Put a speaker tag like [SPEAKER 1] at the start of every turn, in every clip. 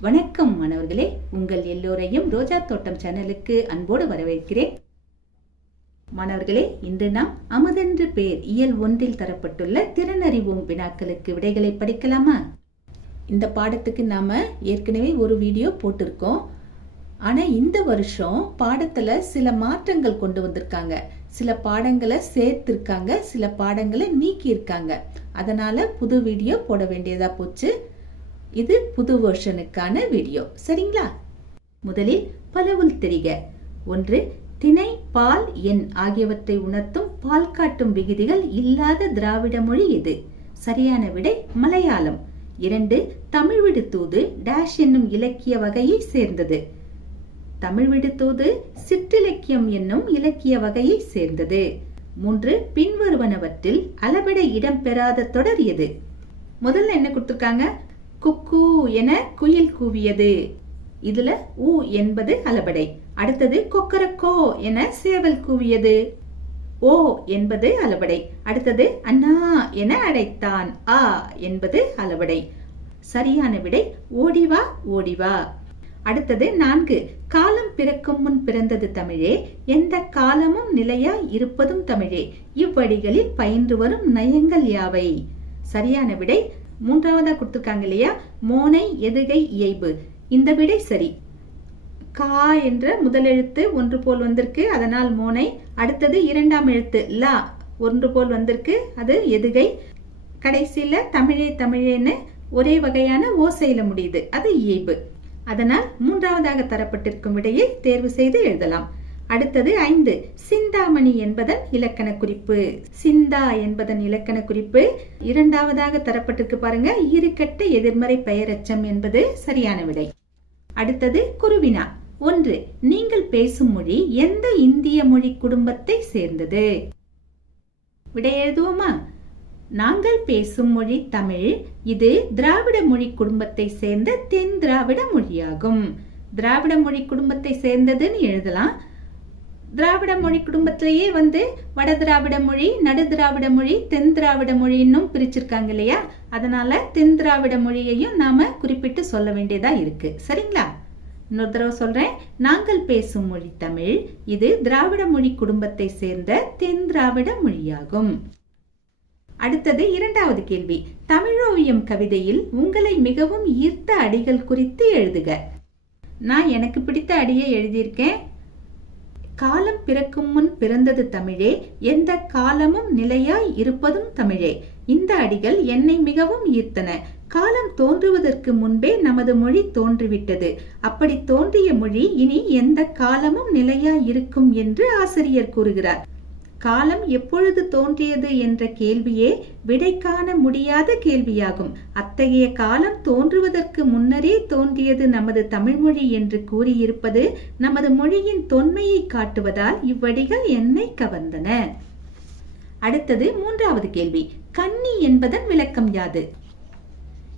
[SPEAKER 1] வணக்கம் மாணவர்களே. உங்கள் எல்லோரையும் ரோஜா தோட்டம் சேனலுக்கு அன்போடு வரவேற்கிறேன். மாணவர்களே இன்று நாம் அமுதென்று பேர் இயல் ஒன்றில் தரப்பட்டுள்ள திறனறிவோம் வினாக்களுக்கு விடைகளை படிக்கலாமா? இந்த பாடத்துக்கு நாம ஏற்கனவே ஒரு வீடியோ போட்டிருக்கோம். ஆனா இந்த வருஷம் பாடத்துல சில மாற்றங்கள் கொண்டு வந்திருக்காங்க. சில பாடங்களை சேர்த்திருக்காங்க சில பாடங்களை நீக்கி இருக்காங்க அதனால புது வீடியோ போட வேண்டியதா போச்சு. இது புது வேர்ஷனுக்கான வீடியோ சரிங்களா? முதலில் பலவுள் தெரிக. ஒன்று திணை பால் எண் ஆகியவற்றை உணர்த்தும் பால் காட்டும் விகுதிகள் இல்லாத திராவிட மொழி இது. சரியான விடை மலையாளம். இரண்டு தமிழ் விடுத்தூது டேஷ் என்னும் இலக்கிய வகையை சேர்ந்தது. தமிழ் விடுத்தூது சிற்றிலக்கியம் என்னும் இலக்கிய வகையை சேர்ந்தது. மூன்று பின்வருவனவற்றில் அளவிட இடம்பெறாத தொடர் எது? முதல்ல என்ன கொடுத்திருக்காங்க? குக்கு என குயில் கூவியது. இதுல ஊ என்பது அளபடை. அடுத்தது கொக்கரக்கோ என சேவல் கூவியது. ஓ என்பது அளபடை. அடுத்தது அண்ணா என அடைத்தான். ஆ என்பது அளபடை. சரியான விடை. ஓடிவா ஓடிவா அடுத்தது நான்கு. காலம் பிறக்கும் முன் பிறந்தது தமிழே. எந்த காலமும் நிலையாய் இருப்பதும் தமிழே. இவ்வடிகளில் பயின்று வரும் நயங்கள் யாவை? சரியான விடை. மூன்றாவதாக கொடுத்துருக்காங்க இல்லையா? மோனை எதுகை இயைபு. இந்த விடை சரி. கா என்ற முதலெழுத்து ஒன்று போல் வந்திருக்கு. அதனால் மோனை. அடுத்தது இரண்டாம் எழுத்து லா ஒன்று போல் வந்திருக்கு. அது எதுகை. கடைசியில் தமிழே தமிழேன்னு ஒரே வகையான ஓசையில முடியுது. அது இயைபு. அதனால் மூன்றாவதாக தரப்பட்டிருக்கும் விடையை தேர்வு செய்து எழுதலாம். அடுத்தது ஐந்து. சிந்தாமணி என்பதன் இலக்கண குறிப்பு. சிந்தா என்பதன் இலக்கண குறிப்பு இரண்டாவதாக தரப்பட்டிருக்கு பாருங்க. இருக்கட்ட எதிர்மறை பெயரச்சம் என்பது சரியான விடை. அடுத்தது குருவினா. ஒன்று நீங்கள் பேசும் மொழி எந்த இந்திய மொழி குடும்பத்தை சேர்ந்தது? விடை எழுதுவோமா? நாங்கள் பேசும் மொழி தமிழ். இது திராவிட மொழி குடும்பத்தை சேர்ந்த தென் திராவிட மொழியாகும். திராவிட மொழி குடும்பத்தை சேர்ந்ததுன்னு எழுதலாம். திராவிட மொழி குடும்பத்திலேயே வந்து வட திராவிட மொழி நடு திராவிட மொழி தென் திராவிட மொழின்னும் பிரிச்சிருக்காங்க இல்லையா? அதனால தென் திராவிட மொழியையும் நாம குறிப்பிட்டு சொல்ல வேண்டியதா இருக்கு. சரிங்களா? இன்னொரு தடவை சொல்றேன். நாங்கள் பேசும் மொழி தமிழ். இது திராவிட மொழி குடும்பத்தை சேர்ந்த தென் திராவிட மொழியாகும். அடுத்தது இரண்டாவது கேள்வி. தமிழோவியம் கவிதையில் உங்களை மிகவும் ஈர்த்த அடிகள் குறித்து எழுதுக. நான் எனக்கு பிடித்த அடியை எழுதியிருக்கேன். காலம் பிறக்கும் முன் பிறந்தது தமிழே எந்த காலமும் நிலையாய் இருப்பதும் தமிழே. இந்த அடிகள் என்னை மிகவும் ஈர்த்தன. காலம் தோன்றுவதற்கு முன்பே நமது மொழி தோன்றிவிட்டது. அப்படி தோன்றிய மொழி இனி எந்த காலமும் நிலையாய் இருக்கும் என்று ஆசிரியர் கூறுகிறார். காலம் எப்பொழுது தோன்றியது என்ற கேள்வியே விடை காண முடியாத கேள்வியாகும். அத்தகைய காலம் தோன்றுவதற்கு முன்னரே தோன்றியது நமது தமிழ்மொழி என்று கூறியிருப்பது நமது மொழியின் தொன்மையை காட்டுவதால் இவ்வடிகள் என்னை கவர்ந்தன. அடுத்தது மூன்றாவது கேள்வி. கன்னி என்பதன் விளக்கம் யாது?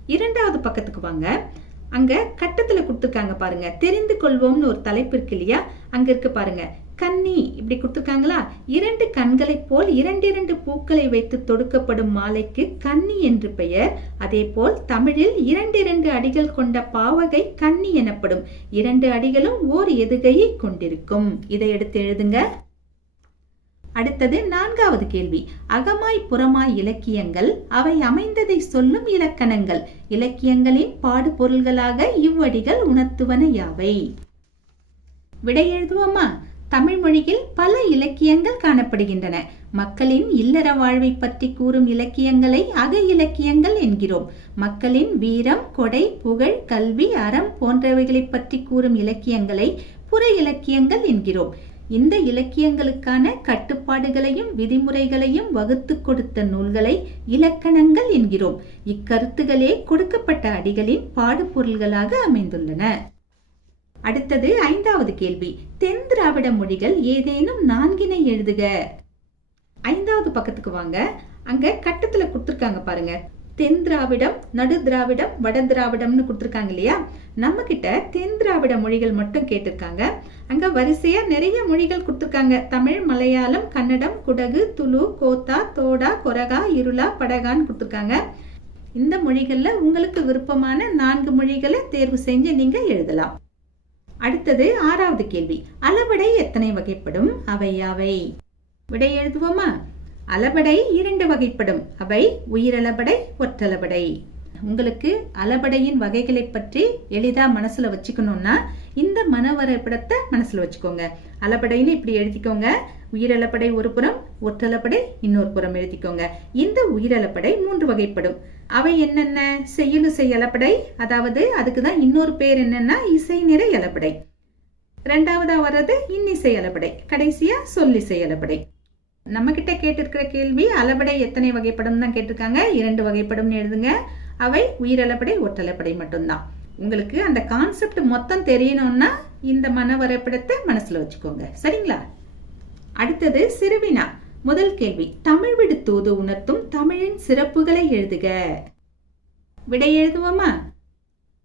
[SPEAKER 1] இரண்டாவது பக்கத்துக்கு வாங்க. அங்க கட்டத்துல கொடுத்துருக்காங்க பாருங்க. தெரிந்து கொள்வோம்னு ஒரு தலைப்பு இருக்கு இல்லையா? அங்க இருக்கு பாருங்க. கன்னி இப்படி கொடுத்துருக்காங்களா? இரண்டு கண்களைப் போல் இரண்டிரண்டு பூக்களை வைத்து தொடுக்கப்படும் மாலைக்கு கன்னி என்று பெயர். அதே போல் தமிழில் இரண்டிரண்டு அடிகள் கொண்ட பாவகை கன்னி எனப்படும். இரண்டு அடிகளும் ஓர் எதுகையை கொண்டிருக்கும். இதை எடுத்து எழுதுங்க. அடுத்தது நான்காவது கேள்வி. அகமாய் புறமாய் இலக்கியங்கள் அவை அமைந்ததை சொல்லும் இலக்கணங்கள். இலக்கியங்களின் பாடுபொருள்களாக இவ்வடிகள் உணர்த்துவன யாவை? விடை எழுதுவோமா? தமிழ் மொழியில் பல இலக்கியங்கள் காணப்படுகின்றன. மக்களின் இல்லற வாழ்வை பற்றி கூறும் இலக்கியங்களை அக இலக்கியங்கள் என்கிறோம். மக்களின் வீரம் கொடை புகழ் கல்வி அறம் போன்றவைகளை பற்றி கூறும் இலக்கியங்களை புற இலக்கியங்கள் என்கிறோம். இந்த இலக்கியங்களுக்கான கட்டுப்பாடுகளையும் விதிமுறைகளையும் வகுத்து கொடுத்த நூல்களை இலக்கணங்கள் என்கிறோம். இக்கருத்துகளே கொடுக்கப்பட்ட அடிகளின் பாடுபொருள்களாக அமைந்துள்ளன. அடுத்தது ஐந்தாவது கேள்வி. தென் திராவிட மொழிகள் ஏதேனும் நான்கினை எழுதுக. ஐந்தாவது பக்கத்துக்கு வாங்க. அங்க கட்டத்துல கொடுத்துருக்காங்க பாருங்க. தென் திராவிடம் நடு திராவிடம் வட திராவிடம்னு கொடுத்துருக்காங்க இல்லையா? நம்ம கிட்ட தென் திராவிட மொழிகள் மட்டும் கேட்டிருக்காங்க. அங்க வரிசையா நிறைய மொழிகள் கொடுத்துருக்காங்க. தமிழ் மலையாளம் கன்னடம் குடகு துளு கோத்தா தோடா கொரகா இருளா படகான்னு கொடுத்துருக்காங்க. இந்த மொழிகள்ல உங்களுக்கு விருப்பமான நான்கு மொழிகளை தேர்வு செஞ்சு நீங்க எழுதலாம். அடுத்தது ஆறாவது கேள்வி. அளவடை எத்தனை வகைப்படும்? அவை யாவை விடை எழுதுவோமா? அளபடை இரண்டு வகைப்படும். அவை உயிரளபடை ஒற்றளபடை உங்களுக்கு அளபடையின் வகைகளை பற்றி எளிதா மனசுல வச்சுக்கணும்னா இந்த மன வரைபடத்தை மனசுல வச்சுக்கோங்க. அளபடைன்னு இப்படி எழுதிக்கோங்க. உயிரலப்படை ஒரு புறம் ஒற்றளப்படை இன்னொரு புறம் எழுதிக்கோங்க. இந்த உயிரலப்படை மூன்று வகைப்படும். அவை என்னென்ன? செய்யுளு செயலப்படை அதாவது அதுக்கு தான் இன்னொரு பேர் என்னன்னா இசை நிறை அளப்படை ரெண்டாவதா வர்றது இன்னிசை அளப்படை கடைசியா சொல்லிசை அளப்படை நம்ம கிட்ட கேட்டிருக்கிற கேள்வி அளபடை எத்தனை வகைப்படும் தான் கேட்டிருக்காங்க. இரண்டு வகைப்படும்னு எழுதுங்க. அவை உயிரளப்படை ஒற்றளப்படை மட்டும்தான். உங்களுக்கு அந்த கான்செப்ட் மொத்தம் தெரியணும்னா இந்த மன வரைபடத்தை மனசுல வச்சுக்கோங்க. சரிங்களா? அடுத்தது சிறுவினா. முதல் கேள்வி. தமிழ் விடு தூது உணர்த்தும் தமிழின் சிறப்புகளை எழுதுக. விடை எழுதுவோமா?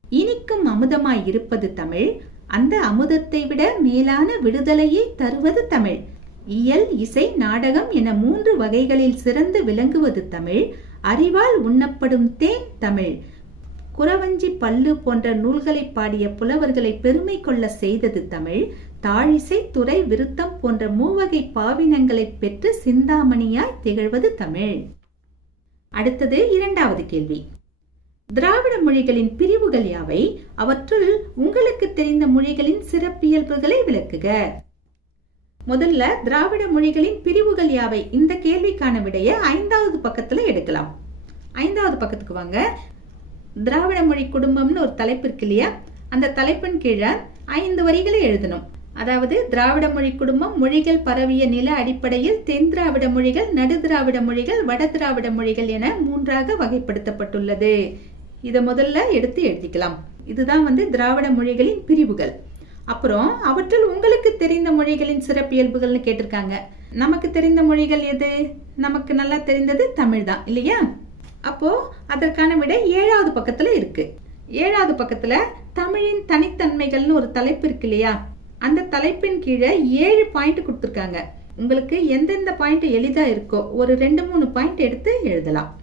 [SPEAKER 1] இனிக்கும் அமுதமாய் இருப்பது தமிழ். அந்த அமுதத்தை விட மேலான விடுதலையை தருவது தமிழ். இயல் இசை நாடகம் என மூன்று வகைகளில் சிறந்து விளங்குவது தமிழ். அறிவால் உண்ணப்படும் தேன் தமிழ். குறவஞ்சி பல்லு போன்ற நூல்களை பாடிய புலவர்களை பெருமை கொள்ள செய்தது தமிழ். தாழிசை துறை விருத்தம் போன்ற மூவகை பாவினங்களை பெற்று சிந்தாமணியாய் திகழ்வது தமிழ். அடுத்தது இரண்டாவது கேள்வி. திராவிட மொழிகளின் பிரிவுகள் யாவை? அவற்றுள் உங்களுக்கு தெரிந்த மொழிகளின் சிறப்பியல்புகளை விளக்குக. முதல்ல திராவிட மொழிகளின் பிரிவுகள் யாவை? இந்த கேள்விக்கான விடைய ஐந்தாவது பக்கத்துல எடுக்கலாம். ஐந்தாவது பக்கத்துக்கு வாங்க. திராவிட மொழி குடும்பம்னு ஒரு தலைப்பு இருக்கு இல்லையா? அந்த தலைப்பின் கீழே ஐந்து வரிகளை எழுதணும். அதாவது திராவிட மொழி குடும்பம் மொழிகள் பரவிய நில அடிப்படையில் தென் திராவிட மொழிகள் நடு திராவிட மொழிகள் வட திராவிட மொழிகள் என மூன்றாக வகைப்படுத்தப்பட்டுள்ளது. இதை முதல்ல எடுத்து எழுதிக்கலாம். இதுதான் வந்து திராவிட மொழிகளின் பிரிவுகள். அப்புறம் அவற்றில் உங்களுக்கு தெரிந்த மொழிகளின் சிறப்பியல்புகள்னு கேட்டிருக்காங்க. நமக்கு தெரிந்த மொழிகள் எது? நமக்கு நல்லா தெரிந்தது தமிழ் தான் இல்லையா? அப்போ அதற்கான விட ஏழாவது பக்கத்துல இருக்கு. ஏழாவது பக்கத்துல தமிழின் தனித்தன்மைகள்னு ஒரு தலைப்பு இருக்கு இல்லையா? அந்த தலைப்பின் கீழே ஏழு பாயிண்ட் கொடுத்துருக்காங்க. உங்களுக்கு எந்தெந்த பாயிண்ட் எளிதா இருக்கோ ஒரு ரெண்டு மூணு பாயிண்ட் எடுத்து எழுதலாம்.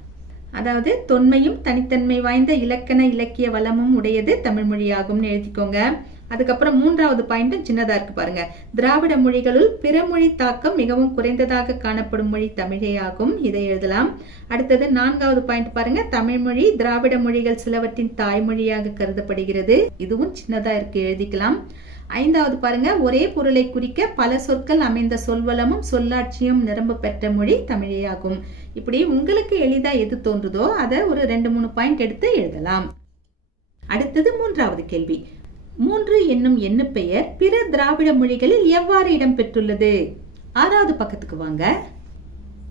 [SPEAKER 1] அதாவது தொன்மையும் தனித்தன்மை வாய்ந்த இலக்கண இலக்கிய வளமும் உடையது தமிழ் மொழியாகும்னு எழுதிக்கோங்க. அதுக்கப்புறம் மூன்றாவது பாயிண்ட்டும் சின்னதா இருக்கு பாருங்க. திராவிட மொழிகளுள் பிற மொழி தாக்கம் மிகவும் குறைந்ததாக காணப்படும் மொழி தமிழே ஆகும் இதை எழுதலாம். அடுத்தது நான்காவது பாயிண்ட் பாருங்க. தமிழ் மொழி திராவிட மொழிகள் சிலவற்றின் தாய்மொழியாக கருதப்படுகிறது. இதுவும் சின்னதா இருக்கு. எழுதிக்கலாம். ஐந்தாவது பாருங்க. ஒரே பொருளை குறிக்க பல சொற்கள் அமைந்த சொல்வளமும் சொல்லாட்சியும் நிரம்ப பெற்ற மொழி தமிழேயாகும். இப்படி உங்களுக்கு எளிதா எது தோன்றுதோ அதை ஒரு ரெண்டு மூணு பாயிண்ட் எடுத்து எழுதலாம். அடுத்தது மூன்றாவது கேள்வி. மூன்று என்னும் எண்ணு பெயர் பிற திராவிட மொழிகளில் எவ்வாறு இடம்பெற்றுள்ளது? ஆறாவது பக்கத்துக்கு வாங்க.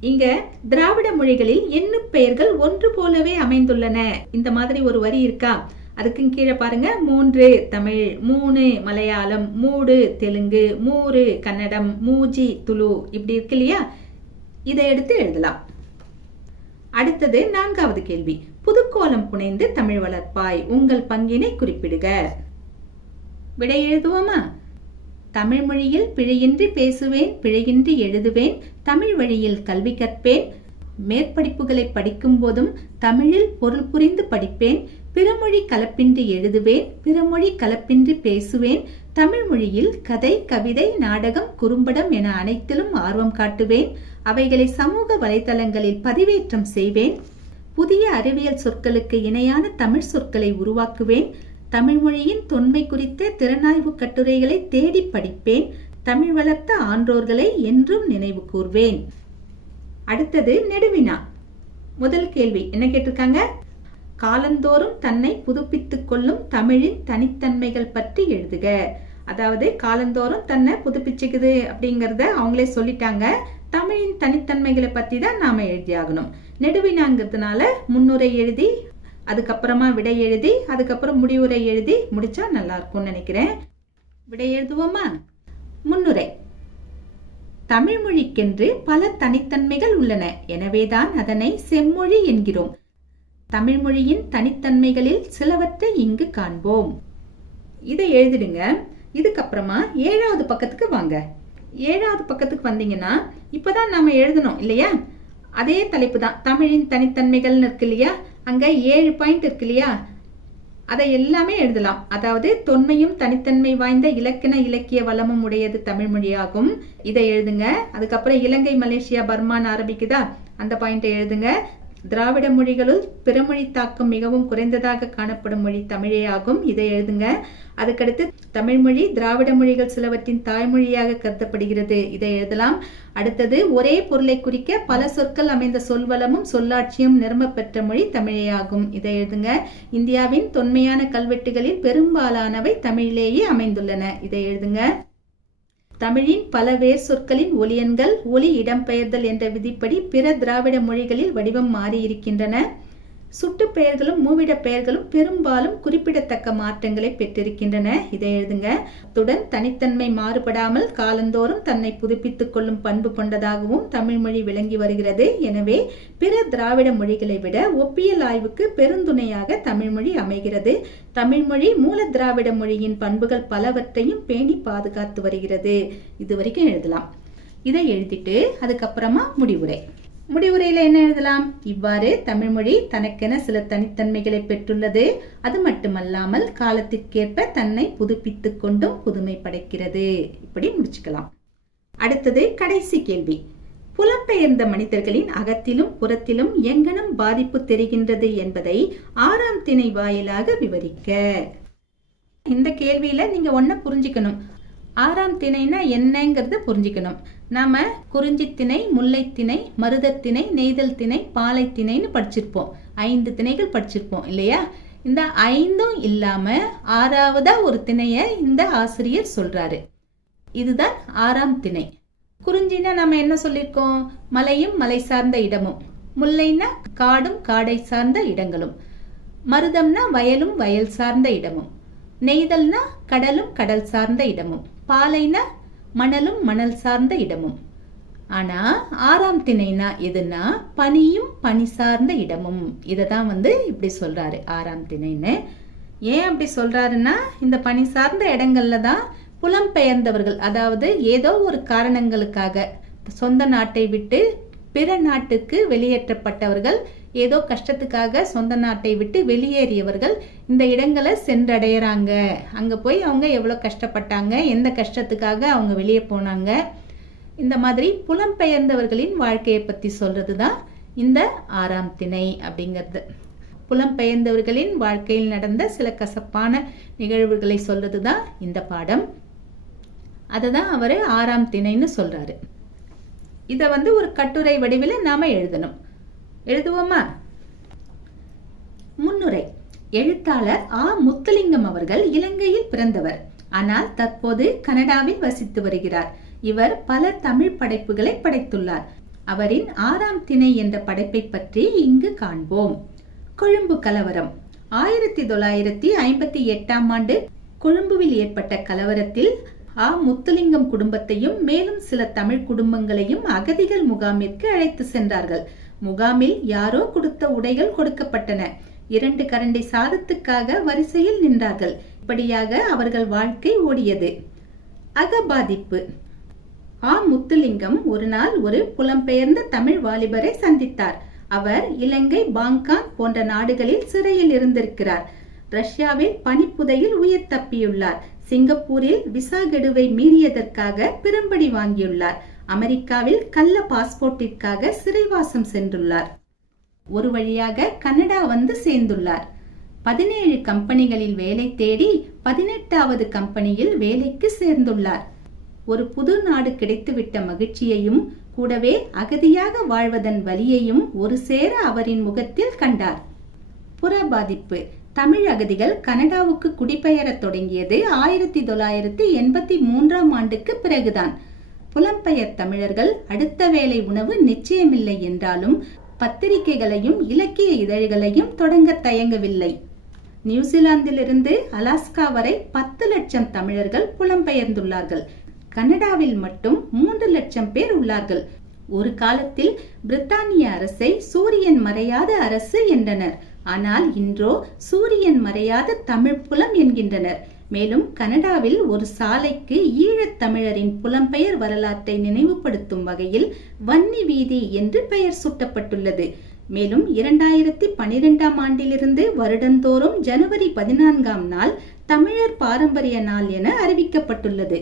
[SPEAKER 1] இங்க திராவிட மொழிகளில் எண்ணு பெயர்கள் ஒன்று போலவே அமைந்துள்ளன. இந்த மாதிரி ஒரு வரி இருக்கா? அதுக்கு கீழே பாருங்க. மூன்று தமிழ் மூணு மலையாளம் மூடு தெலுங்கு மூறு கன்னடம் மூஜி துளு இப்படி இருக்கு இல்லையா? இதை எடுத்து எழுதலாம். அடுத்தது நான்காவது கேள்வி. புதுக்கோலம் புனைந்து தமிழ் வளர்ப்பாய். உங்கள் பங்கினை குறிப்பிடுக. விடை எழுதுவோமா தமிழ் மொழியில் பிழையின்றி பேசுவேன் பிழையின்றி எழுதுவேன் தமிழ் வழியில் கல்வி கற்பேன் மேற்படிப்புகளை படிக்கும் போதும் தமிழில் பொருள் புரிந்து படிப்பேன் பிறமொழி கலப்பின்றி எழுதுவேன் பிறமொழி கலப்பின்றி பேசுவேன் தமிழ் மொழியில் கதை கவிதை நாடகம் குறும்படம் என அனைத்திலும் ஆர்வம் காட்டுவேன் அவைகளை சமூக வலைதளங்களில் பதிவேற்றம் செய்வேன் புதிய அறிவியல் சொற்களுக்கு இணையான தமிழ் சொற்களை உருவாக்குவேன் தமிழ்மொழியின் தொன்மை குறித்த திறனாய்வு கட்டுரைகளை தேடி படிப்பேன். தமிழ் வளர்த்த ஆன்றோர்களை என்றும் நினைவு கூர்வேன். அடுத்தது நெடுவினா. முதல் கேள்வி என்ன கேட்டிருக்காங்க? காலந்தோறும் தன்னை புதுப்பித்துக் கொள்ளும் தமிழின் தனித்தன்மைகள் பற்றி எழுதுக. அதாவது காலந்தோறும் தன்னை புதுப்பிச்சுக்குது அப்படிங்கறத அவங்களே சொல்லிட்டாங்க. தமிழின் தனித்தன்மைகளை பத்தி தான் நாம எழுதியாகணும். நெடுவினாங்கிறதுனால முன்னுரை எழுதி அதுக்கப்புறமா விடை எழுதி அதுக்கப்புறம் முடிவுரை எழுதி முடிச்சா நல்லா இருக்கும்னு நினைக்கிறேன். விடை எழுதுவோமா? முன்னுரை. தமிழ் மொழிக்கென்று பல தனித்தன்மைகள் உள்ளன. எனவேதான் அதனை செம்மொழி என்கிறோம். தமிழ் மொழியின் தனித்தன்மைகளில் சிலவற்றை இங்கு காண்போம். இதை எழுதிடுங்க. இதுக்கப்புறமா ஏழாவது பக்கத்துக்கு வாங்க. ஏழாவது பக்கத்துக்கு வந்தீங்கன்னா இப்பதான் நாம எழுதணும் இல்லையா? அதே தலைப்பு தான். தமிழின் தனித்தன்மைகள்னு இருக்கு இல்லையா? அங்க ஏழு பாயிண்ட் இருக்கு இல்லையா? அதை எல்லாமே எழுதலாம். அதாவது தொன்மையும் தனித்தன்மை வாய்ந்த இலக்கண இலக்கிய வளமும் உடையது தமிழ் மொழியாகும். இதை எழுதுங்க. அதுக்கப்புறம் இலங்கை மலேசியா பர்மான்னு ஆரம்பிக்குதா? அந்த பாயிண்டை எழுதுங்க. திராவிட மொழிகளுள் பிறமொழி தாக்கம் மிகவும் குறைந்ததாக காணப்படும் மொழி தமிழே ஆகும். இதை எழுதுங்க. அதுக்கடுத்து தமிழ் மொழி திராவிட மொழிகள் சிலவற்றின் தாய்மொழியாக கருதப்படுகிறது. இதை எழுதலாம். அடுத்தது ஒரே பொருளை குறிக்க பல சொற்கள் அமைந்த சொல்வளமும் சொல்லாட்சியும் நிரம்ப பெற்ற மொழி தமிழே ஆகும். இதை எழுதுங்க. இந்தியாவின் தொன்மையான கல்வெட்டுகளில் பெரும்பாலானவை தமிழிலேயே அமைந்துள்ளன. இதை எழுதுங்க. தமிழின் பல வேர் சொற்களின் ஒலியன்கள் ஒலி இடம்பெயர்தல் என்ற விதிப்படி பிற திராவிட மொழிகளில் வடிவம் மாறியிருக்கின்றன. சுட்டு பெயர்களும் மூவிட பெயர்களும் பெரும்பாலும் குறிப்பிடத்தக்க மாற்றங்களை பெற்றிருக்கின்றன. இதை எழுதுங்க. அத்துடன் தனித்தன்மை மாறுபடாமல் காலந்தோறும் தன்னை புதுப்பித்துக் கொள்ளும் பண்பு கொண்டதாகவும் தமிழ் மொழி விளங்கி வருகிறது. எனவே பிற திராவிட மொழிகளை விட ஒப்பியல் ஆய்வுக்கு பெருந்துணையாக தமிழ் மொழி அமைகிறது. தமிழ் மொழி மூல திராவிட மொழியின் பண்புகள் பலவற்றையும் பேணி பாதுகாத்து வருகிறது. இது வரைக்கும் எழுதலாம். இதை எழுதிட்டு அதுக்கப்புறமா முடிவுரை. முடிவுரையில என்ன எழுதலாம்? இவ்வாறு தமிழ்மொழி தனக்கென சில தனித்தன்மைகளை பெற்றுள்ளது. அது மட்டுமல்லாமல் காலத்திற்கேற்ப தன்னை புதுப்பித்துக் கொண்டும் புதுமை படைக்கிறது. இப்படி முடிச்சுக்கலாம். அடுத்தது கடைசி கேள்வி. புலம்பெயர்ந்த மனிதர்களின் அகத்திலும் புறத்திலும் எங்கனம் பாதிப்பு தெரிகின்றது என்பதை ஆறாம் திணை வாயிலாக விவரிக்க. இந்த கேள்வியில நீங்க ஒன்ன புரிஞ்சுக்கணும். ஆறாம் திணைனா என்னங்கிறத புரிஞ்சுக்கணும். நாம குறிஞ்சி திணை முல்லை திணை மருதத்திணை நெய்தல் திணை பாலை திணைன்னு படிச்சிருப்போம். ஐந்து திணைகள் படிச்சிருப்போம் இல்லையா? இந்த ஐந்தும் இல்லாம ஆறாவதா ஒரு திணைய இந்த ஆசிரியர் சொல்றாரு. இதுதான் ஆறாம் திணை. குறிஞ்சினா நம்ம என்ன சொல்லியிருக்கோம்? மலையும் மலை சார்ந்த இடமும். முல்லைனா காடும் காடை சார்ந்த இடங்களும். மருதம்னா வயலும் வயல் சார்ந்த இடமும். நெய்தல்னா கடலும் கடல் சார்ந்த இடமும். பாலைனா மணலும் மணல் சார்ந்த இடமும். ஆனா ஆறாம் திணைனா எதுனா பனியும் பனி சார்ந்த இடமும். இதை தான் வந்து இப்படி சொல்றாரு ஆறாம் திணைன்னு. ஏன் அப்படி சொல்றாருன்னா இந்த பனி சார்ந்த இடங்கள்ல தான் புலம்பெயர்ந்தவர்கள் அதாவது ஏதோ ஒரு காரணங்களுக்காக சொந்த நாட்டை விட்டு பிற நாட்டுக்கு வெளியேற்றப்பட்டவர்கள் ஏதோ கஷ்டத்துக்காக சொந்த நாட்டை விட்டு வெளியேறியவர்கள் இந்த இடங்களை சென்றடையிறாங்க. அங்கே போய் அவங்க எவ்வளோ கஷ்டப்பட்டாங்க எந்த கஷ்டத்துக்காக அவங்க வெளியே போனாங்க. இந்த மாதிரி புலம்பெயர்ந்தவர்களின் வாழ்க்கையை பற்றி சொல்கிறது தான் இந்த ஆறாம் திணை அப்படிங்கிறது. புலம்பெயர்ந்தவர்களின் வாழ்க்கையில் நடந்த சில கசப்பான நிகழ்வுகளை சொல்கிறது தான் இந்த பாடம். அதை தான் அவர் ஆறாம் திணைன்னு சொல்கிறாரு இதை வந்து ஒரு கட்டுரை வடிவில் நாம் எழுதணும். எழுதுவோமா? முன்னுரை. எழுத்தாளர் ஆ. முத்துலிங்கம் அவர்கள் இலங்கையில் பிறந்தவர். ஆனால் தற்போது கனடாவில் வசித்து வருகிறார். இவர் பல தமிழ் படைப்புகளை படைத்துள்ளார். அவரின் ஆறாம் திணை என்ற படைப்பை பற்றி இங்கு காண்போம். கொழும்பு கலவரம். ஆயிரத்தி தொள்ளாயிரத்தி ஐம்பத்தி எட்டாம் ஆண்டு கொழும்புவில் ஏற்பட்ட கலவரத்தில் ஆ. முத்துலிங்கம் குடும்பத்தையும் மேலும் சில தமிழ் குடும்பங்களையும் அகதிகள் முகாமிற்கு அழைத்து சென்றார்கள். முகாமில் யாரோ கொடுத்த உடைகள் கொடுக்கப்பட்டன. இரண்டு கரண்டை சாதத்துக்காக வரிசையில் நின்றார்கள். இப்படியாக அவர்கள் வாழ்க்கை ஓடியது. அகபாதிப்பு ஆ முத்துலிங்கம் ஒரு நாள் ஒரு புலம்பெயர்ந்த தமிழ் வாலிபரை சந்தித்தார். அவர் இலங்கை பாங்காங் போன்ற நாடுகளில் சிறையில் இருந்திருக்கிறார். ரஷ்யாவில் பனிப்புதையில் உயிர் தப்பியுள்ளார். சிங்கப்பூரில் விசா கெடுவை மீறியதற்காக பெரும்படி வாங்கியுள்ளார். அமெரிக்காவில் கள்ள பாஸ்போர்ட்டிற்காக சிறைவாசம் சென்றுள்ளார். ஒரு வழியாக கனடா வந்து சேர்ந்துள்ளார். பதினேழு கம்பெனிகளில் வேலை தேடி பதினெட்டாவது கம்பெனியில் வேலைக்கு சேர்ந்துள்ளார். ஒரு புது நாடு கிடைத்துவிட்ட மகிழ்ச்சியையும் கூடவே அகதியாக வாழ்வதன் வலியையும் ஒரு சேர அவரின் முகத்தில் கண்டார். புற பாதிப்பு. தமிழ் அகதிகள் கனடாவுக்கு குடிபெயரத் தொடங்கியது ஆயிரத்தி தொள்ளாயிரத்தி எண்பத்தி மூன்றாம் ஆண்டுக்கு பிறகுதான். புலம்பெயர் தமிழர்கள் அடுத்த வேளை உணவு நிச்சயமில்லை என்றாலும் பத்திரிகைகளையும் இலக்கிய இதழ்களையும் தொடங்க தயங்கவில்லை. நியூசிலாந்திலிருந்து அலாஸ்கா வரை பத்து லட்சம் தமிழர்கள் புலம்பெயர்ந்துள்ளார்கள். கனடாவில் மட்டும் மூன்று லட்சம் பேர் உள்ளார்கள். ஒரு காலத்தில் பிரித்தானிய அரசை சூரியன் மறையாத அரசு என்றனர். ஆனால் இன்றோ சூரியன் மறையாத தமிழ் புலம் என்கின்றனர். மேலும் கனடாவில் ஒரு சாலைக்கு ஈழத்தமிழரின் புலம்பெயர் வரலாற்றை நினைவுபடுத்தும் வகையில் வன்னி வீதி என்று பெயர் சூட்டப்பட்டுள்ளது. மேலும் இரண்டாயிரத்தி பனிரெண்டாம் ஆண்டிலிருந்து வருடந்தோறும் ஜனவரி பதினான்காம் நாள் தமிழர் பாரம்பரிய நாள் என அறிவிக்கப்பட்டுள்ளது.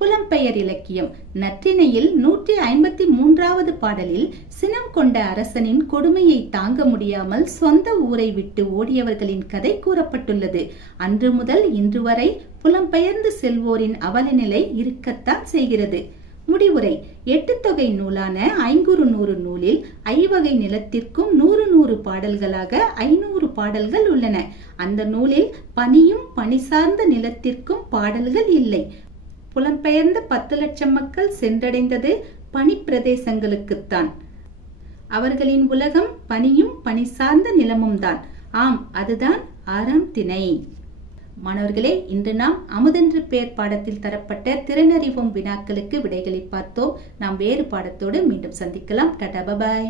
[SPEAKER 1] புலம்பெயர் இலக்கியம். நற்றினையில் நூற்றி ஐம்பத்தி மூன்றாவது பாடலில் சினம் கொண்ட அரசனின் கொடுமையை தாங்க முடியாமல் சொந்த ஊரை விட்டு ஓடியவர்களின் கதை கூறப்பட்டுள்ளது. அன்று முதல் இன்று வரை புலம்பெயர்ந்து செல்வோரின் அவலநிலை இருக்கத்தான் செய்கிறது. முடிவுரை. எட்டு தொகை நூலான ஐங்குறு நூறு நூலில் ஐவகை நிலத்திற்கும் நூறு நூறு பாடல்களாக ஐநூறு பாடல்கள் உள்ளன. அந்த நூலில் பனியும் பனி சார்ந்த நிலத்திற்கும் பாடல்கள் இல்லை. புலம்பெயர்ந்த பத்து லட்சம் மக்கள் சென்றடைந்தது பனிப்பிரதேசங்களுக்குத்தான் அவர்களின் உலகம் பனியும் பனி சார்ந்த நிலமும் தான் ஆம் அதுதான் ஆறாம் திணை. மாணவர்களே இன்று நாம் அமுதென்று பெயர் பாடத்தில் தரப்பட்ட திறனறிவும் வினாக்களுக்கு விடைகளை பார்த்தோம். நாம் வேறு பாடத்தோடு மீண்டும் சந்திக்கலாம். Tata bye bye.